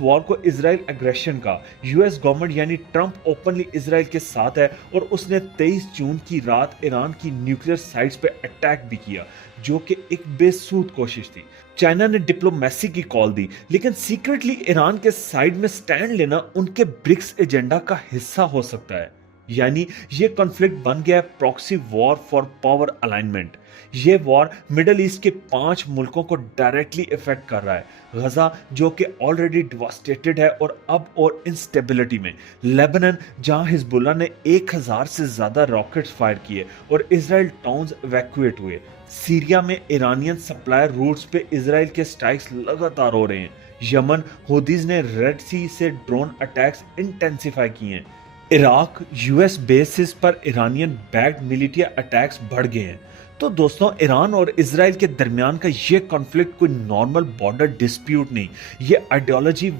War को Israel aggression का। US government यानी ट्रंप ओपनली इजराइल के साथ है और उसने 23 जून की रात ईरान की न्यूक्लियर साइट्स पे अटैक भी किया, जो कि एक बेसूद कोशिश थी। चाइना ने डिप्लोमेसी की कॉल दी, लेकिन सीक्रेटली ईरान के साइड में स्टैंड लेना उनके ब्रिक्स एजेंडा का हिस्सा हो सकता है। यानी ये कॉन्फ्लिक्ट बन गया proxy war for power alignment. ये वॉर मिडल ईस्ट के 5 मुल्कों को डायरेक्टली इफेक्ट कर रहा है। गजा जो कि ऑलरेडी डिवास्टेटेड है और अब और इंस्टेबिलिटी में। लेबनान जहां हिजबुल्लाह ने 1000 से ज्यादा रॉकेट्स फायर किए और इजराइल टाउन्स इवैक्यूएट हुए। सीरिया में ईरानियन सप्लायर रूट्स पे इजराइल के स्ट्राइक्स लगातार हो रहे हैं। यमन हूदीज ने रेड सी से ड्रोन अटैक्स इंटेंसिफाई किए हैं। इराक यूएस बेसिस पर ईरानियन बैक्ड मिलिट्री अटैक्स बढ़ गए हैं। तो दोस्तों, ईरान और इजराइल के दरमियान का ये कॉन्फ्लिक्ट कोई नॉर्मल बॉर्डर डिस्प्यूट नहीं, ये आइडियोलॉजी